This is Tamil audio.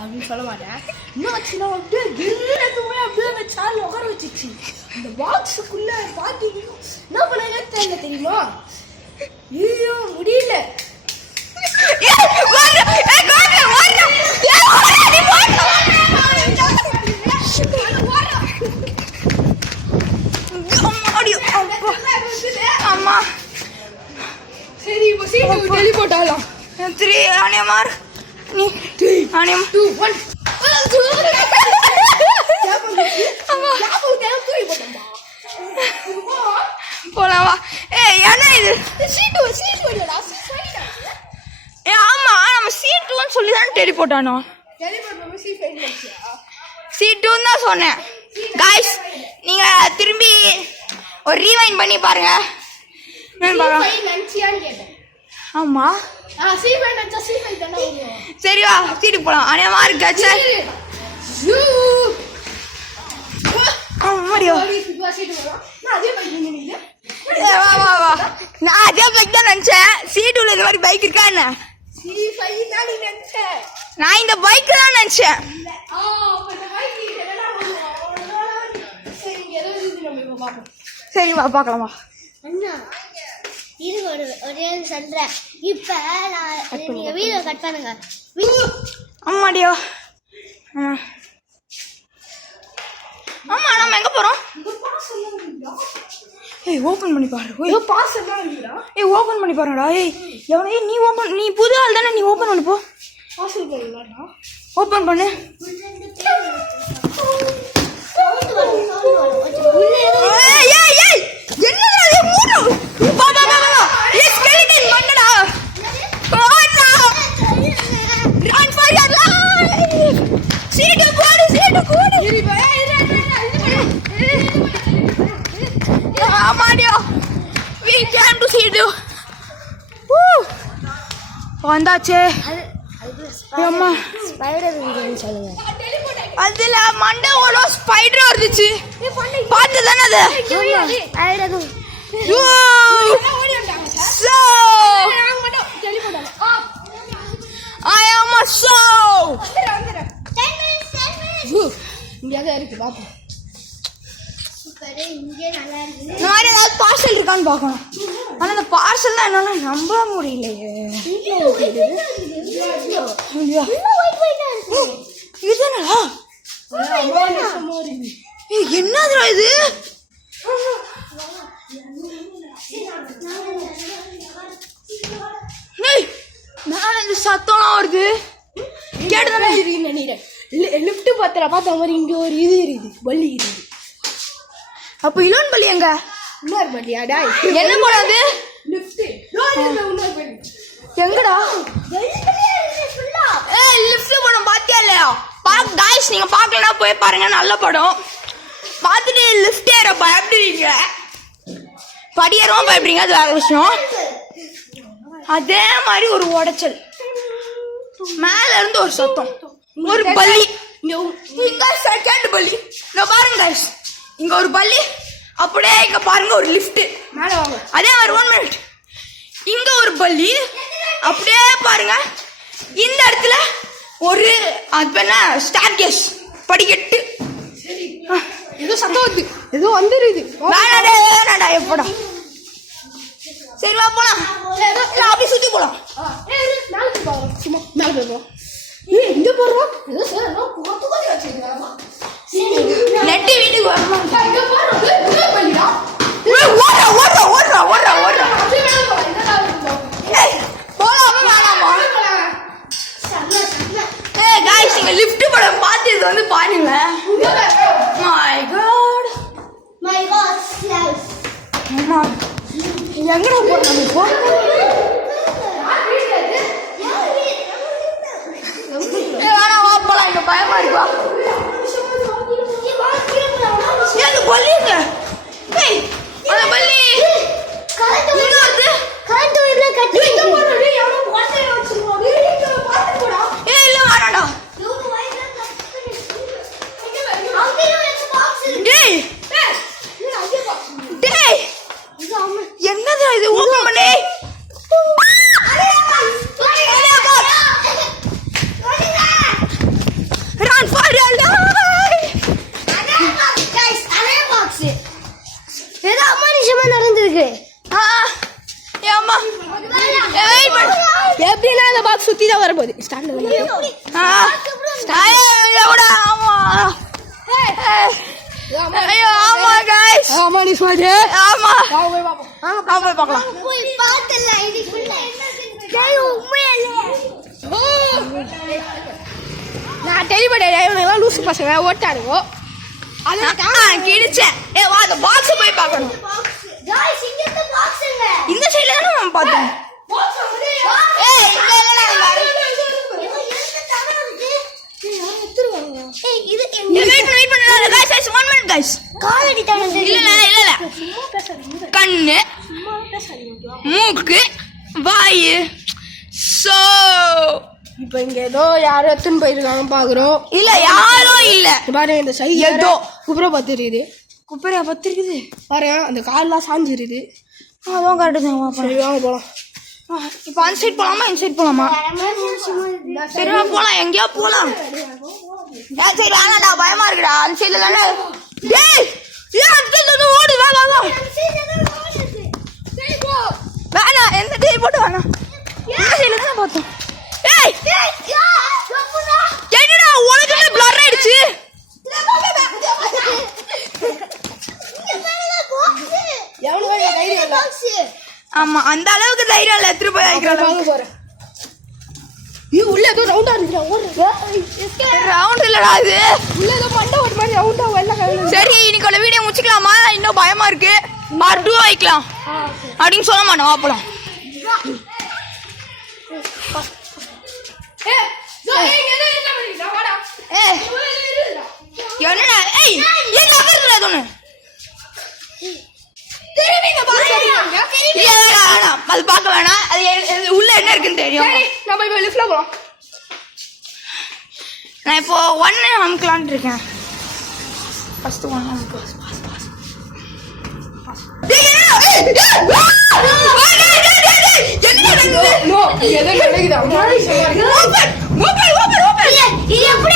அப்படின்னு சொல்ல மாட்டேன். இன்னும் வச்சுன்னா அப்படியே எல்லாத்துக்குமே அப்படியே அந்த சேரில் உட்கார வச்சிச்சு. இந்த பாக்ஸுக்குள்ள பார்த்தீங்கன்னா என்ன பண்ண தெரியல தெரியுமா? ஐயோ முடியல. அம்மா சரி இப்போ சீட்டு டெலி போட்டாலாம். 3 ஆனியமார் நீ ஆனியம் 2 1 போலாம் வா. என்ன இது சீட்டு ஆமா நம்ம சீட்டுன்னு சொல்லி தான் டெலி போட்டானோ. சீட்டுன்னு தான் சொன்னேன். காய்ஸ் நீங்க திரும்பி ஒரு ரீவைண்ட் பண்ணி பாருங்க. ஆமா சரி வா சீட்டு போலாம். அனியமா இருக்காச்சு நான் அதே பைக் தான் நினைச்சேன். சீட்டுல இந்த மாதிரி பைக் இருக்கா என்ன? நான் இந்த பைக் தான் நினைச்சேன். சரி வா பார்க்கலாமா. இது ஒரே சொல்றேன். இப்ப நீங்க வீடியோ கட் பண்ணுங்க. ஆமாடியோ ஆமா நம்ம எங்க போறோம்? ஓபன் பண்ணி பாரு. ஓபன் பண்ணி பாருடா. எவனே நீ ஓபன், நீ புது ஆள் தானே, நீ ஓபன் பண்ணு போ. ஓபன் பண்ணு. வந்தாச்சே. அம்மா ஸ்பைடர் வீடியோன்னு சொல்லுங்க. அதுல மண்டோட ஸ்பைடர் இருந்துச்சு. பாத்து தானே அது. Spider So I am a show. இங்கே தான் இருக்கு பாப்போம். இங்கே நல்லா இருக்கு. இந்த மாதிரி ஏதாவது பார்சல் இருக்கான்னு பார்க்கணும். ஆனா அந்த பார்சல் தான் என்னால நம்ப முடியலையே. இதுதானா? என்னதுடா இது? மேல இந்த சத்தம்லாம் வருது. கேட்டுதானே நினைக்கிறேன். லிஃப்ட் பார்த்த மாதிரி இங்க ஒரு இது இருக்குது, பள்ளி இருக்குது. அப்ப இளோன் பள்ளி எங்க? இன்னொரு பள்ளியாடா? என்ன போடாது? லிஃப்ட் எங்கடா? லிஃப்ட் படம் பாத்தியா இல்லையா? காய்ஸ் நீங்க பார்க்கலனா போய் பாருங்க, நல்ல படம். பார்த்துட்டு லிஃப்ட் ஏற பயப்படுவீங்க, படியேறவும் பயப்படுறீங்க, அது வேற விஷயம். அதே மாதிரி ஒரு உடைச்சல், மேல இருந்து ஒரு சத்தம், ஒரு பள்ளி, இங்க செகண்ட் பள்ளி. இங்க பாருங்க கைஸ், இங்க ஒரு பள்ளி, அப்படியே இங்க பாருங்க ஒரு லிஃப்ட் மேல வாங்க. அதே மாதிரி 1 மினிட், இங்க ஒரு பள்ளி, அப்படியே பாருங்க இந்த இடத்துல ஒரு அது என்ன ஸ்டார்கேஸ், படிக்கட்டு. ஏதோ சத்தம் வருது, ஏதோ வந்துருது. வேணாடா எப்படா. சரி வா போலாம், அப்படி சுத்தி போலாம். சும்மா மேல போயிடுவோம். எங்க போறோம்? ஏதோ சார் நெட்டு வீட்டுக்கு வரணும். லிஃப்ட் படம் பார்த்து இது வந்து பாருங்க. மை காட், மை காட், அம்மா எங்கடா போறோம் இப்போ? வேணா வா போலாம், இங்க பயமா இருக்குவா. அந்த பள்ளிங்க, அந்த பள்ளி எப்படின்னா அந்த பாக்ஸ் சுத்தி தான் வரப்போகுது ஸ்டாண்ட் ஆமா ஐயோ ஆமா guys ஆமா நீ சொல்லுங்க ஆமா வாங்க போய் பாப்போம் ஆமா போய் பார்க்கலாம் போய் பார்த்தல இதுக்குள்ள என்ன செஞ்சு உண்மையிலே நான் டெலிபடி இவங்கெல்லாம் லூசு பசங்க ஓட்டாடுவோ கிழிச்சேன் வா அந்த பாக்ஸ் போய் பார்க்கணும் गाइस இங்க இந்த பாக்ஸ்ங்க இந்த சைடுல தான நம்ம பார்த்தோம் ஏய் இது வெயிட் பண்ணு गाइस 1 மினிட் गाइस காலடி தானே இல்ல கண்ணு மூக்கு வாய் சோ இப்போ இங்க ஏதோ யாரோ எத்தனை போயிருக்காங்க பாக்குறோம் இல்ல யாரோ இல்ல பாருங்க இந்த சைடு ஏதோ குப்புற பத்திருக்குது குப்பரையா பத்திருக்குது பாருங்க அந்த கால்லாம் சாஞ்சிருக்குது அதான் கரெக்ட் தான் சரி வாங்க போலாம் இப்போ அந்த சைடு போலாமா இந்த சைடு போலாமா சரி வா போலாம் எங்கேயா போலாம் சரி வேணாடா பயமா இருக்குடா அந்த சைடுல தானே டேய் ஏன் அந்த சைடுல ஓடு வா வா வா வேணாம் எந்த டேய் போட்டு வேணாம் இந்த சைடுல தானே பார்த்தோம் ஏய் என்னடா உனக்கு பிளர் ஆயிடுச்சு ஆமா அந்த அளவுக்கு தைரியம் இல்ல எடுத்துட்டு போய் வைக்கிறாங்க வாங்க போறேன் உள்ள ஏதோ ரவுண்டா இருக்கு ரவுண்ட் இல்லடா இது உள்ள ஏதோ மண்டை ஒரு மாதிரி ரவுண்டா எல்லாம் சரி இன்னைக்கு வீடியோ முடிச்சுக்கலாமா இன்னும் பயமா இருக்கு பார்ட் 2 வைக்கலாம் அப்படின்னு சொல்ல மாட்டோம் வாப்பலாம் என்னடா ஏய் ஏன் நகர்றல அது ஒண்ணு அது பார்க்க வேணாம் அது உள்ள என்ன இருக்குன்னு தெரியும் நம்ம இப்போ லிஃப்ட்ல போலாம் நான் இப்போ 1 அமுக்கலான்னு இருக்கேன் ஃபர்ஸ்ட் 1 அமுக்கு நோ எதை கிடைக்குதா இது எப்படி